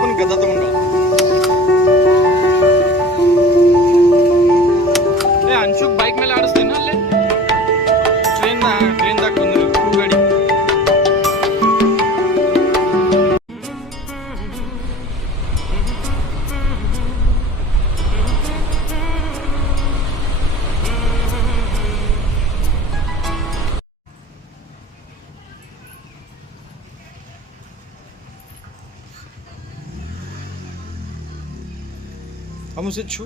पण गदा तಗೊಂಡ ಏ ಅನ್ಶುಕ್ ಬೈಕ್ ಮೇಲೆ ಆಡಿಸ್ತೀನ ಅಲ್ಲೇ ಟ್ರೈನ್ದಾಗ ಬಂದ್ರು ಟೂ ಗಾಡಿ Vamos sit chou.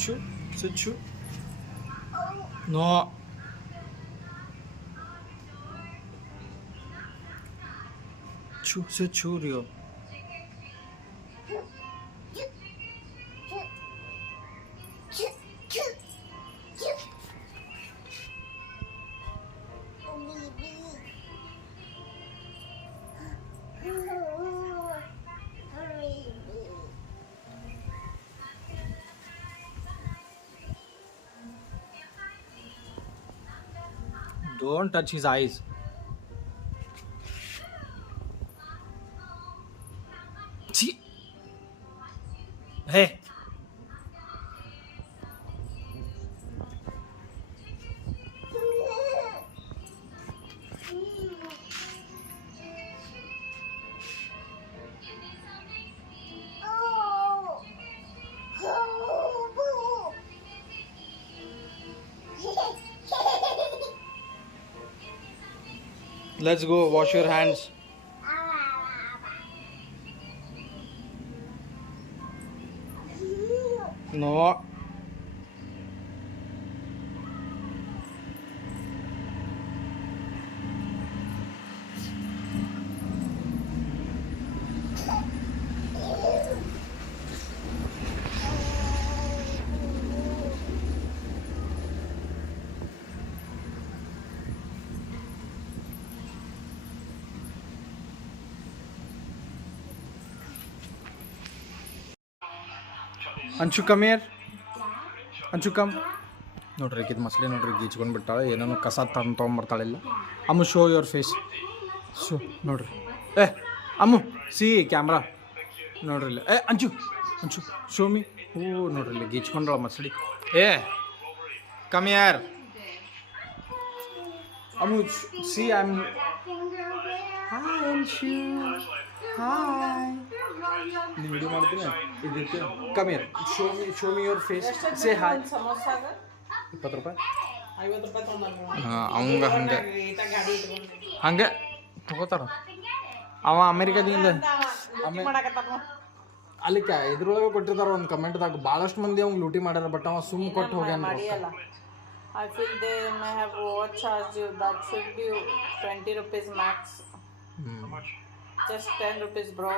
Chou, sit chou. No. Chou, sit chou, Rio. Don't touch his eyes. See? Hey. Let's go wash your hands. No. Anshu, come here. Anshu, come. ನೋಡ್ರಿ ಇದು ಮಸಳೆ ನೋಡ್ರಿ ಗೀಚ್ಕೊಂಡು ಬಿಟ್ಟಾಳೆ ಏನೇನೋ ಕಸ ತೊಗೊಂಬರ್ತಾಳಿಲ್ಲ. ಅಮ್ಮು ಶೋ ಯುವರ್ ಫೇಸ್. ಶೋ ನೋಡ್ರಿ. ಅಮ್ಮು C camera ನೋಡ್ರಿ ಇಲ್ಲ. ಅಂಚು ಅಂಚು ಶೋ ಮಿ. ಓ ನೋಡ್ರಿ ಇಲ್ಲಿ ಗೀಚ್ಕೊಂಡ್ರ ಮಸಳಿ. ಕಮ್ ಯಾರ್ Ammu see I am hi Anshu hi. ನೀವು ವಿಡಿಯೋ ಮಾಡ್ತೀನಿ ಇದಕ್ಕೆ come here show me your face say hi. 20 ರೂಪಾಯಿ 50 ರೂಪಾಯಿ ತೊಗೊಂಡು ಅವಂಗ ಹಂಗೆ ತಗೋತಾರ. ಅವ ಅಮೇರಿಕಾದಿಂದ ಅಲ್ಲಿ ಇದ್ರೊಳಗೆ ಕೊಟ್ಟಿರ್ತಾರ ಒಂದು ಕಮೆಂಟ್ದಾಗ ಭಾಳಷ್ಟು ಮಂದಿ ಅವ್ನು ಲೂಟಿ ಮಾಡ್ಯಾರ. ಬಟ್ ಅವ ಸುಮ್ಮ ಕೊಟ್ಟು ಹೋಗ್ಯಾನ. I feel they may have overcharged you. That should be 20 rupees max. Just 10 rupees bro.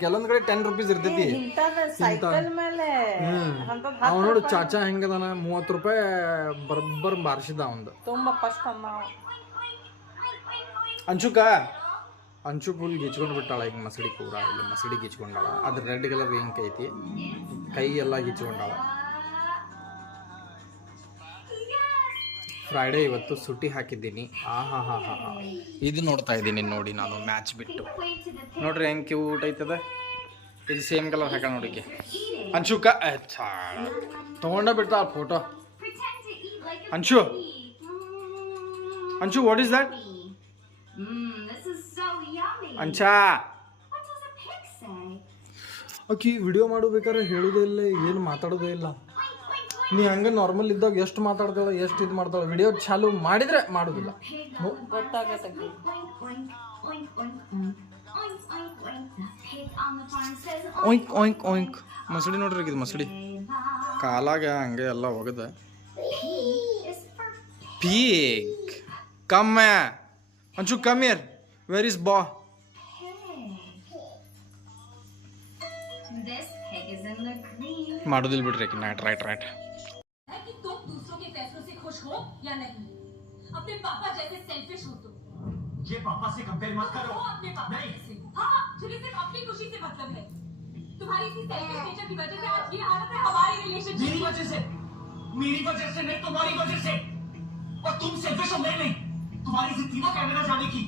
ಕೆಲವೊಂದ್ ಕಡೆ 10 ರೂಪೀಸ್ ಇರ್ತೈತಿ. ಸೈಕಲ್ ಮೇಲೆ ಅವ್ ನೋಡು ಚಾಚಾ ಹೆಂಗದಾನ 30 ರೂಪಾಯಿ ಬರೋಬ್ಬರ್ ಬಾರಿಸಿದ ಅವಂದು. ತುಂಬಾ ಫಸ್ಟ್ ಅನ್ನ ಅಂಚು ಫುಲ್ ಗೀಚ್ಕೊಂಡು ಬಿಟ್ಟಾಳ. ಈಗ ಮಸಡಿ ಪೂರ ಇಲ್ಲಿ ಮಸಡಿ ಗೀಚ್ಕೊಂಡಾಳ. ಅದ್ರ ರೆಡ್ ಕಲರ್ ಇಂಕ್ ಐತಿ. ಕೈ ಎಲ್ಲ ಗೀಚ್ಕೊಂಡಾಳ. ಫ್ರೈಡೇ ಇವತ್ತು ಸುಟ್ಟಿ ಹಾಕಿದ್ದೀನಿ. ಇದು ನೋಡ್ತಾ ಇದ್ದೀನಿ ನೋಡಿ ನಾನು ಮ್ಯಾಚ್ ಬಿಟ್ಟು. ನೋಡ್ರಿ ಹೆಂಗೆ ಕ್ಯೂಟ್ ಐತದ. ಇದು ಸೇಮ್ ಕಲರ್ ಹಾಕ ನೋಡಿಕೆ. ಅಂಶುಕ ತಗೊಂಡ ಬಿಡ್ತಾ photo. Anshu Anshu what is that? ಅಂಚಾ ಓಕೆ ವಿಡಿಯೋ ಮಾಡಬೇಕಾದ್ರೆ ಹೇಳೋದೇ ಇಲ್ಲ, ಏನು ಮಾತಾಡೋದೇ ಇಲ್ಲ. ನೀ ಹಂಗೆ ನಾರ್ಮಲ್ ಇದ್ದಾಗ ಎಷ್ಟು ಮಾತಾಡ್ತಾಳ, ಎಷ್ಟು ಇದು ಮಾಡ್ತಾಳ. ವಿಡಿಯೋ ಚಾಲು ಮಾಡಿದ್ರೆ ಮಾಡೋದಿಲ್ಲ. ಓಯ್ಕ್ ಓಯ್ಕ್ ಓಯ್ಕ್ ಮಸಡಿ ನೋಡ್ರಿ ಇದು ಮಸಡಿ ಕಾಲಾಗ ಹಂಗೆ ಎಲ್ಲ ಹೋಗದ. ಪೀಕ್ ಕಮ್ಮ ಅಂಚು ಕಮ್ ಹಿಯರ್. ವೇರ್ ಇಸ್ ಬಾ? ಮಾಡೋದಿಲ್ಲ ಬಿಡ್ರಿ ರೈಟ್. या नहीं अपने पापा जैसे सेल्फिश हो तुम। ये पापा से कंपेयर मत करो। अपने पापा नहीं से हाँ मुझे सिर्फ अपनी खुशी से मतलब है। तुम्हारी इसी सेल्फिश नेचर की वजह से आज ये हालत है हमारी रिलेशनशिप। मेरी वजह से नहीं तुम्हारी वजह से। और तुम सेल्फिश हो मैं नहीं। तुम्हारी जिद थी ना कैनेडा जाने की,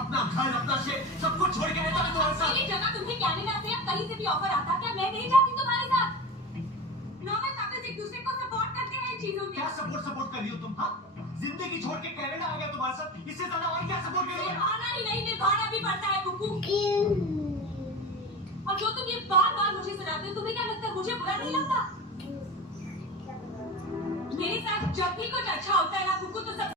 अपना घर अपना शेर सब कुछ छोड़ के रहता मैं तुम्हारे साथ। ये जगह तुम्हें कनाडा से या कहीं से भी ऑफर आता क्या मैं नहीं जाती तुम्हारे साथ? नॉर्मल कपल्स एक दूसरे को सपोर्ट करते हैं इन चीजों में। क्या सपोर्ट कर रही हो तुम? हाँ, जिंदगी छोड़ के कनाडा आ गया तुम्हारे साथ, इससे ज्यादा और क्या सपोर्ट करोगे? आना ही नहीं, निभाना भी पड़ता है बुकू। और जो तुम ये बार-बार मुझे सुनाते हो, तुम्हें क्या लगता है मुझे बुरा नहीं लगता? मेरे साथ जब भी कुछ अच्छा होता है ना बुकू तो सब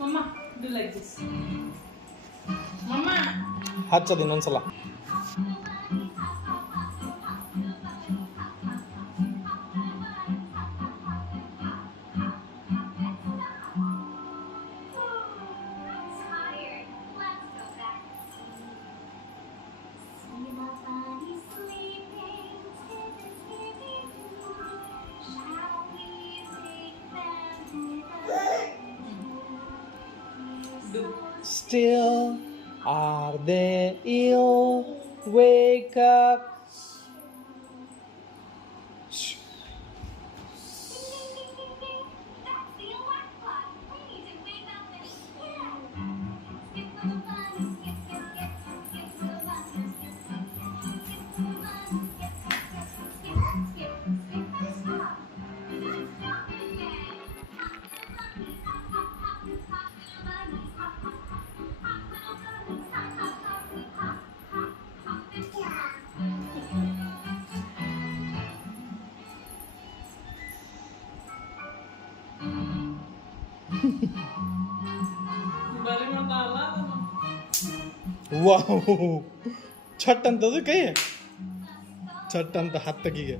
Mama, do like this. Mama. ಹಚ್ಚದು ಇನ್ನೊಂದ್ಸಲ. Still are they ill? Wake up. Wow, ಛಟ್ ಅಂತದು ಕೈ ಛಟ್ ಅಂತ ಹತ್ತಗಿಗೆ.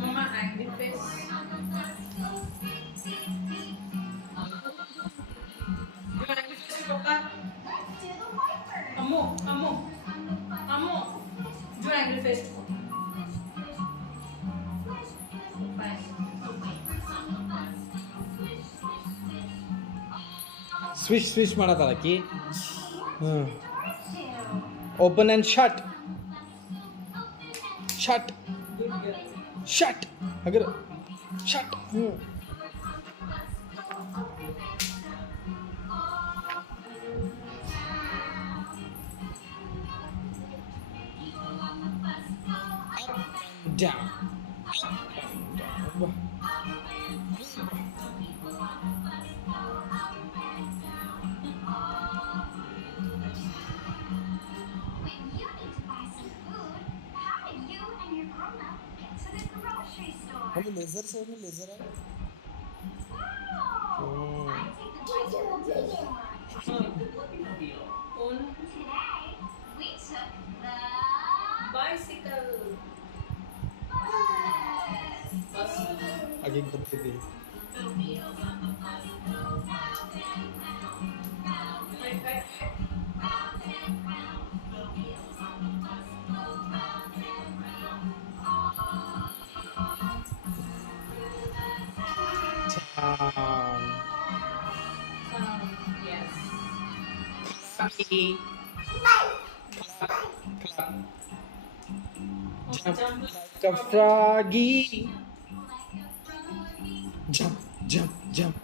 Mama, angry face. Amo, do angry face. Swish swish ಮಾಡತ್ತಾಳಕಿ. Open and shut shut shut ಹಗರ ಶಟ್. Down. हम लेजर शो में लेजर है. Bicycle. आगे बढ़ते थे. Yes. Jump like a froggy. Jump, jump, jump.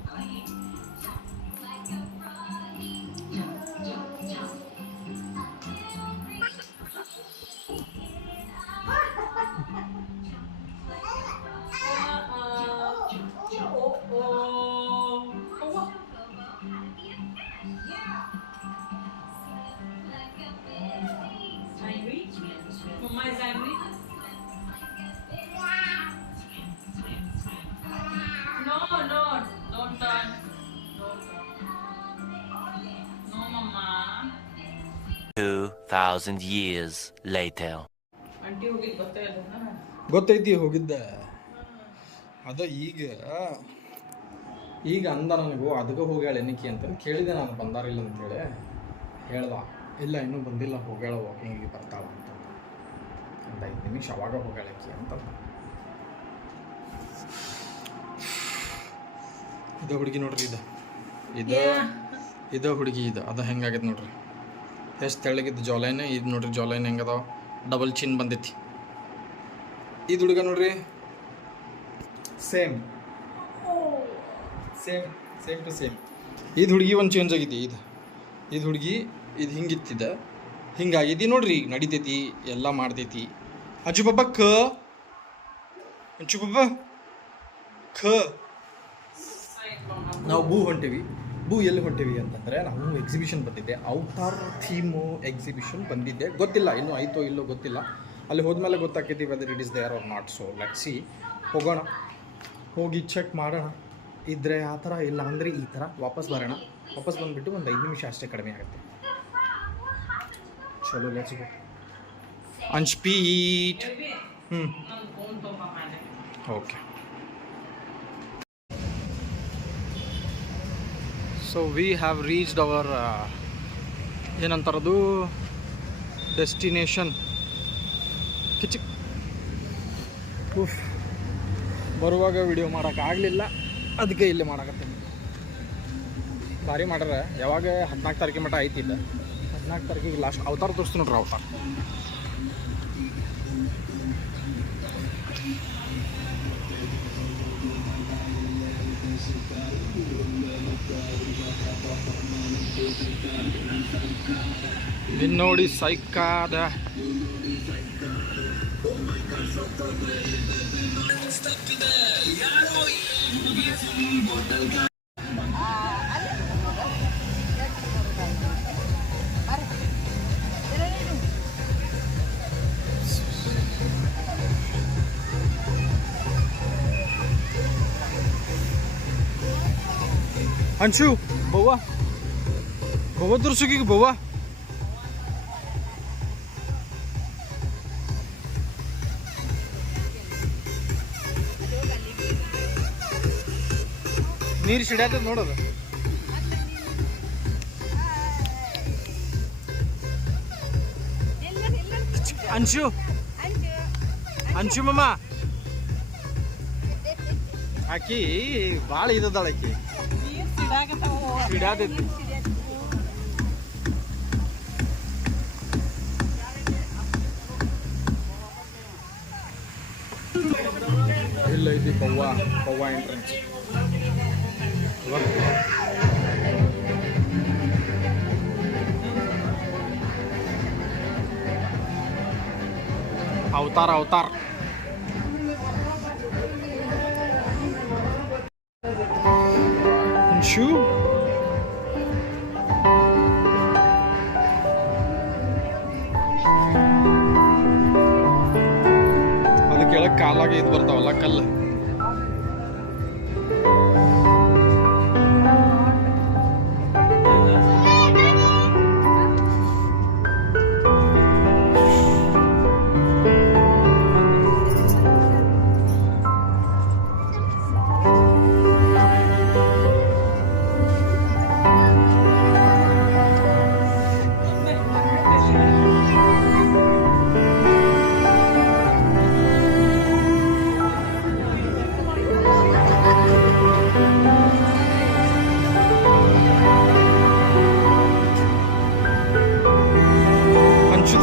Angry? Mama is angry? No, don't turn. No, Mama. 2,000 years later. Auntie ಹೋಗಿದ್ ಗೊತ್ತಾಯಿಲ್ಲ ಗೊತ್ತೈತಿ ಹೋಗಿದ್ದೆ. ಅದ ಈಗ ಅಂದ ನನಗೂ ಅದಕ್ಕೆ ಹೋಗ್ಯಾಳ ಎನ್ನಿಕೆ ಅಂತ ಕೇಳಿದೆ ನಾನು, ಬಂದಾರಿಲ್ಲ ಅಂತೇಳಿ ಹೇಳ್ದ. ಇಲ್ಲ ಇನ್ನೂ ಬಂದಿಲ್ಲ, ಹೋಗ್ಯಾಳ ವಾಕಿಂಗಿಗೆ ಬರ್ತಾವ ಅಂತ. ಒಂದು 5 ನಿಮಿಷ ಅವಾಗ ಹೋಗಾಳಕ್ಕಿ ಅಂತ. ಇದು ಹುಡುಗಿ ನೋಡ್ರಿ, ಇದು ಹುಡುಗಿ ಅದು ಹೆಂಗಾಗೈತೆ ನೋಡ್ರಿ. ಎಷ್ಟು ತೆಳ್ಳಗಿದ್ದು ಜಾಲೈನ್, ಇದು ನೋಡ್ರಿ ಜಾಲೈನ್ ಹೆಂಗದಾವ, ಡಬಲ್ ಚಿನ್ ಬಂದೈತಿ. ಇದು ಹುಡುಗ ನೋಡ್ರಿ ಸೇಮ್ ಟು ಸೇಮ್. ಇದು ಹುಡುಗಿ ಒಂದು ಚೇಂಜ್ ಆಗೈತಿ. ಇದು ಹುಡುಗಿ ಇದು ಹಿಂಗಿತ್ತಿದ ಹಿಂಗಾಗೈತಿ ನೋಡ್ರಿ. ಈಗ ನಡಿತೈತಿ, ಎಲ್ಲ ಮಾಡ್ತೈತಿ. ಅಂಚು ಪಾಪ ನಾವು ಬೂ ಹೊಂಟೇವಿ. ಬೂ ಎಲ್ಲಿ ಹೊಂಟೇವಿ ಅಂತಂದರೆ, ನಾವು ಎಕ್ಸಿಬಿಷನ್ ಬಂದಿದ್ದೆ, ಔತಾರ್ ಥೀಮು ಎಕ್ಸಿಬಿಷನ್ ಬಂದಿದ್ದೆ. ಗೊತ್ತಿಲ್ಲ ಇನ್ನೂ ಆಯಿತೋ ಇಲ್ಲೋ ಗೊತ್ತಿಲ್ಲ. ಅಲ್ಲಿ ಹೋದ್ಮೇಲೆ ಗೊತ್ತಾಗ್ತೈತಿ whether it is there or not. So let's see, ಹೋಗೋಣ, ಹೋಗಿ ಚೆಕ್ ಮಾಡೋಣ. ಇದ್ದರೆ ಆ ಥರ, ಇಲ್ಲ ಅಂದರೆ ಈ ಥರ ವಾಪಸ್ ಬರೋಣ. ವಾಪಸ್ ಬಂದುಬಿಟ್ಟು ಒಂದು 5 ನಿಮಿಷ ಅಷ್ಟೇ ಕಡಿಮೆ ಆಗುತ್ತೆ. ಚಲೋ let's go on speed. Okay. So we have reached our ಏನಂತಾರದು ಡೆಸ್ಟಿನೇಷನ್. ಕಿಚಿಕ್ ಬರುವಾಗ ವಿಡಿಯೋ ಮಾಡೋಕ್ಕಾಗಲಿಲ್ಲ, ಅದಕ್ಕೆ ಇಲ್ಲಿ ಮಾಡಕತ್ತೀನಿ. ಭಾರಿ ಮಾಡ್ರೆ. ಯಾವಾಗ 14 ತಾರೀಕಿಗೆ ಮಟ್ಟ ಐತಿಲ್ಲ, 14 ತಾರೀಕಿಗೆ ಲಾಸ್ಟ್ ಅವತಾರ ತೋರಿಸ್ತು ನೋಡ್ರಿ. ಅವತಾರ ಇನ್ನು ನೋಡಿ ಸೈಕಾದ. अंशु बउआ दुर्सुकी बउआ ನೀರು ಸಿಡ್ಯಾದ ನೋಡೋದು. अंशु अंशु मम्मा ಆಕಿ ಭಾಳ ಇದದಾಳ. ಆಕಿ ಸಿಡ್ಯಾದೈತಿ. ಇಲ್ಲ ಐತಿ ಪವ್ವ ಎಂಟ್ರೆನ್ಸ್. ಅವತಾರ ಶೂ ಅದು ಕೆಳಗೆ ಕಾಲಾಗ ಇದು ಬರ್ತಾವಲ್ಲ ಕಲ್ಲು.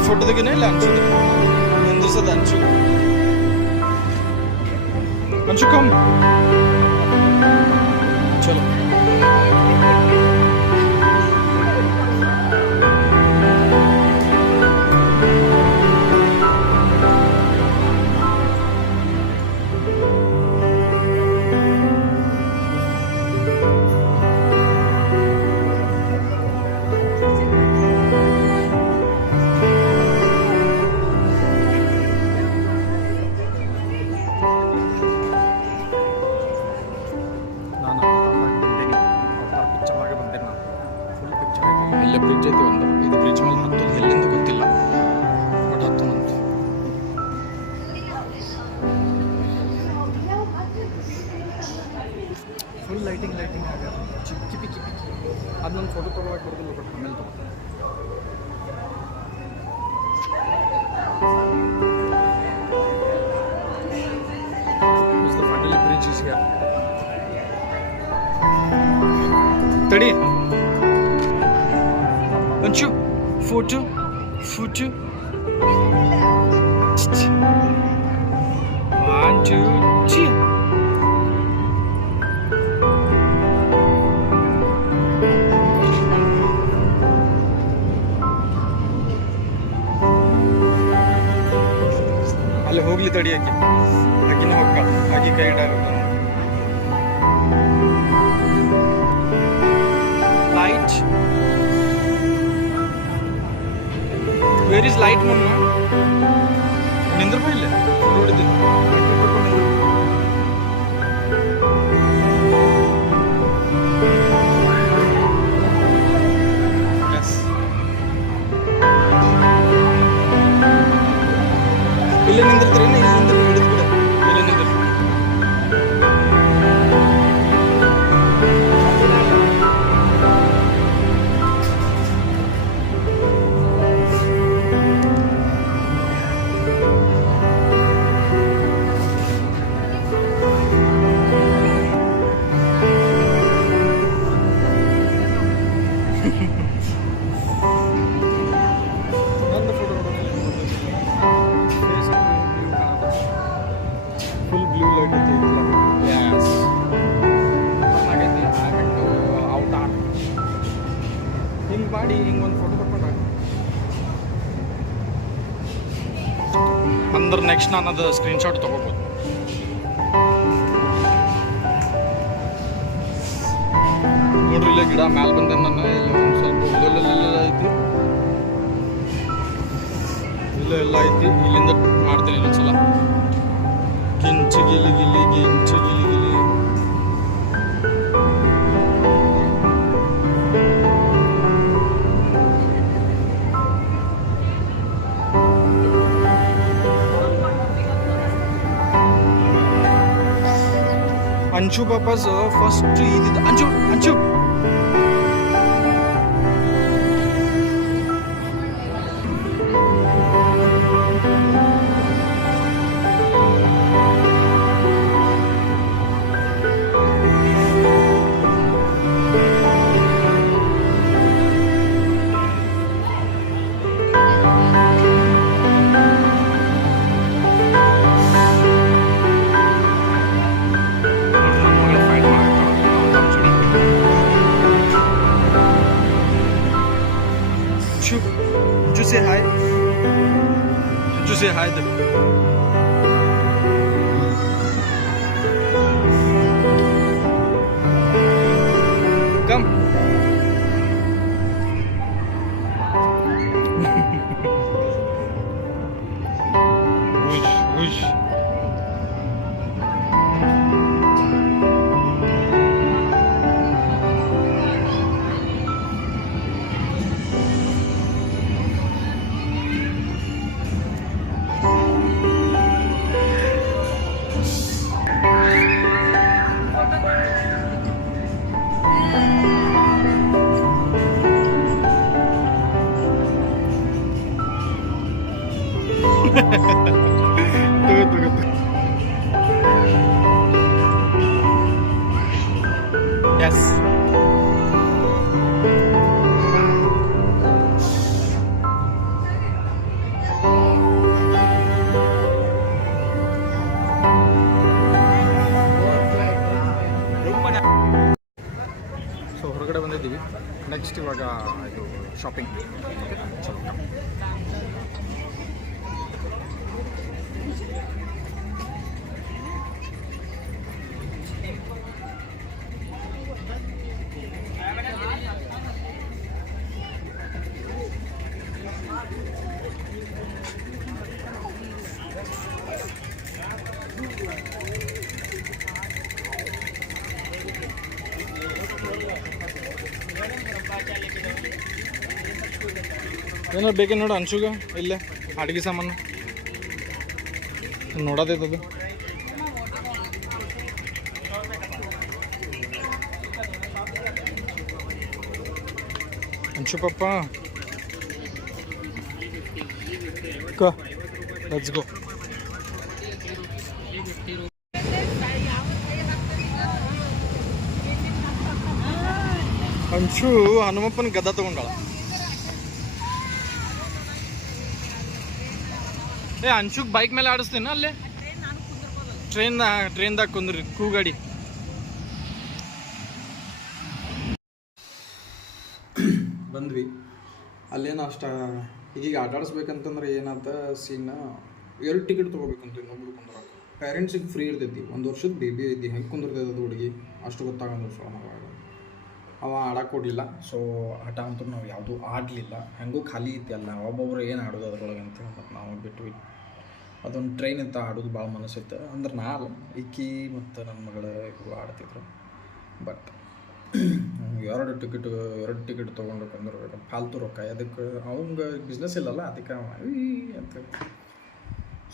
फोटो देखी नहीं अंशु इंद्र से अंशु कम चलो ಇಲ್ಲೇ ಬ್ರಿಡ್ಜ್ ಐತಿ ಒಂದು. ಇದು ಬ್ರಿಡ್ಜ್ ಮೇಲೆ ಹತ್ತೋದು ಎಲ್ಲಿಂದ ಗೊತ್ತಿಲ್ಲ, ಬಟ್ ಹತ್ತೋಣಂತ. ಫುಲ್ ಲೈಟಿಂಗ್ ಆಗ್ಯಾದ. ಚಿಕ್ಕಿ ಪಿಕ್ಕಿ ಅದು ನನ್ನ ಫೋಟೋ ತೊಗೊಳಕ್ಕೆ ಬರೋದಿಲ್ಲ, ಬಟ್ ಆಮೇಲೆ ತೊಗೊಳ್ತೀನಿ. ತಡಿ ಅಂಚು ಫೋಟೋ ಒನ್ ಟೂ ತ್ರೀ ಅಲ್ಲಿ ಹೋಗ್ಲಿ ತಡಿ ಆಕಿನ ಹೋಗ್ಕ ಆಕಿ ಕೈ dialogue light where is light ಮಮ್ಮ ನಿಂದ್ರ ಇಲ್ಲ ನೋಡಿದ್ದೀನಿ ಇಲ್ಲೇ ನಿಂದಿರ್ತೀರ ಇಲ್ಲಿ ನಿಂದ್ರ ಹಿಡಿದು ಬಿಡ ಇಲ್ಲೇ ನಿಂದ್ರ ಫುಲ್ ಬ್ಲೂ ಲೈಟ್ ಐತಿ ಯಸ್ ಆಗೈತಿ ಆಗಟ್ಟು ಔಟಾರ್ ಹಿಂಗೆ ಮಾಡಿ ಹಿಂಗೆ ಒಂದು ಫೋಟೋ ಬರ್ಕೊಂಡ ಅಂದ್ರೆ ನೆಕ್ಸ್ಟ್ ನಾನು ಅದು ಸ್ಕ್ರೀನ್ಶಾಟ್ ತೊಗೋಬೋದು ನೋಡ್ರಿ ಇಲ್ಲ ಗಿಡ ಮ್ಯಾಲೆ ಬಂದೆ ನಾನು ಇಲ್ಲ ಒಂದು ಸ್ವಲ್ಪ ಇಲ್ಲೆಲ್ಲ ಐತಿ ಎಲ್ಲ ಐತಿ ಇಲ್ಲಿಂದ ಮಾಡ್ತೀನಿ ಇನ್ನೊಂದ್ಸಲ ಗಿಂಚು ಗಿಲಿ ಗಿಂಚು ಗಿಲಿ ಅಂಚು ಪಾಪಾಸ್ ಫಸ್ಟ್ ಇದಿದ್ದು ಅಂಚು say hi. Did you say hi? Come. Whoosh, whoosh. Tunggu. Yes. So ಹೊರಗಡೆ ಬಂದಿದ್ದೀವಿ ನೆಕ್ಸ್ಟ್ ಇವಾಗ ಇದು ಶಾಪಿಂಗ್ ಏನಾರು ಬೇಕೇ ನೋಡು ಅನ್ಸುಗ ಇಲ್ಲೇ ಅಡುಗೆ ಸಾಮಾನು ನೋಡೋದೈತದು ಅಂಶು ಪಪ್ಪ ಲೆಟ್ಸ್ ಗೋ ಅಂಚು ಹನುಮಪ್ಪನ ಗದ ತಗೊಂಡಾಳ. ಅಂಚುಕ್ ಬೈಕ್ ಮೇಲೆ ಆಡಿಸ್ತೀನಿ ಅಲ್ಲೇ ಟ್ರೈನ್ದಾಗ ಕುಂದ್ರಿ ಕೂಗಾಡಿ. ಬಂದ್ವಿ ಅಲ್ಲೇನು ಅಷ್ಟ ಈಗ ಆಟ ಆಡಿಸ್ಬೇಕಂತಂದ್ರೆ ಏನಾತ ಸೀನ್ 2 ಟಿಕೆಟ್ ತೊಗೋಬೇಕಂತ ಇನ್ನೊಬ್ರು ಕುಂದ್ರಾಕ. ಪೇರೆಂಟ್ಸಿಗೆ ಫ್ರೀ ಇರ್ತೈತಿ, 1 ವರ್ಷದ ಬೇಬಿ ಐತಿ, ಹೆಂಗೆ ಕುಂದಿರ್ತೈತೆ ಅದು ಹುಡುಗಿ ಅಷ್ಟು ಗೊತ್ತಾಗಂದ್ರೆ ಸೊ ಅವ ಆಡಕ್ಕೆ ಕೊಡಲಿಲ್ಲ. ಸೊ ಆಟ ಅಂತೂ ನಾವು ಯಾವುದೂ ಆಡಲಿಲ್ಲ, ಹೆಂಗೂ ಖಾಲಿ ಐತಿ ಅಲ್ಲ, ಒಬ್ಬೊಬ್ರು ಏನು ಆಡೋದು ಅದ್ರೊಳಗೆ ಅಂತ ಮತ್ತು ನಾವು ಬಿಟ್ವಿ. ಅದೊಂದು ಟ್ರೈನ್ ಅಂತ ಆಡೋದು ಭಾಳ ಮನಸ್ಸಿತ್ತು. ಅಂದ್ರೆ ನಾ ಅಲ್ಲ, ಈಕಿ ಮತ್ತು ನನ್ನ ಮಗಳ ಇಬ್ಬರು ಆಡ್ತಿದ್ರು. ಬಟ್ 2 ಟಿಕೆಟ್ ತೊಗೊಂಡು ಕುಂದಿರ್ಬೇಕು, ಫಾಲ್ತು ರೊಕ್ಕ. ಅದಕ್ಕೆ ಅವಂಗೆ ಬಿಸ್ನೆಸ್ ಇಲ್ಲಲ್ಲ, ಅದಕ್ಕೆ ಅಂತ.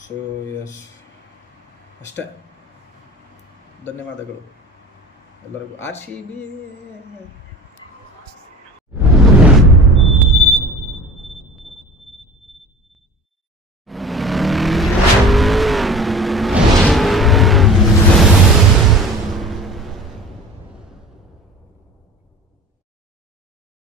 ಸೊ ಎಸ್ ಅಷ್ಟೇ. ಧನ್ಯವಾದಗಳು ಎಲ್ಲರಿಗೂ. RCB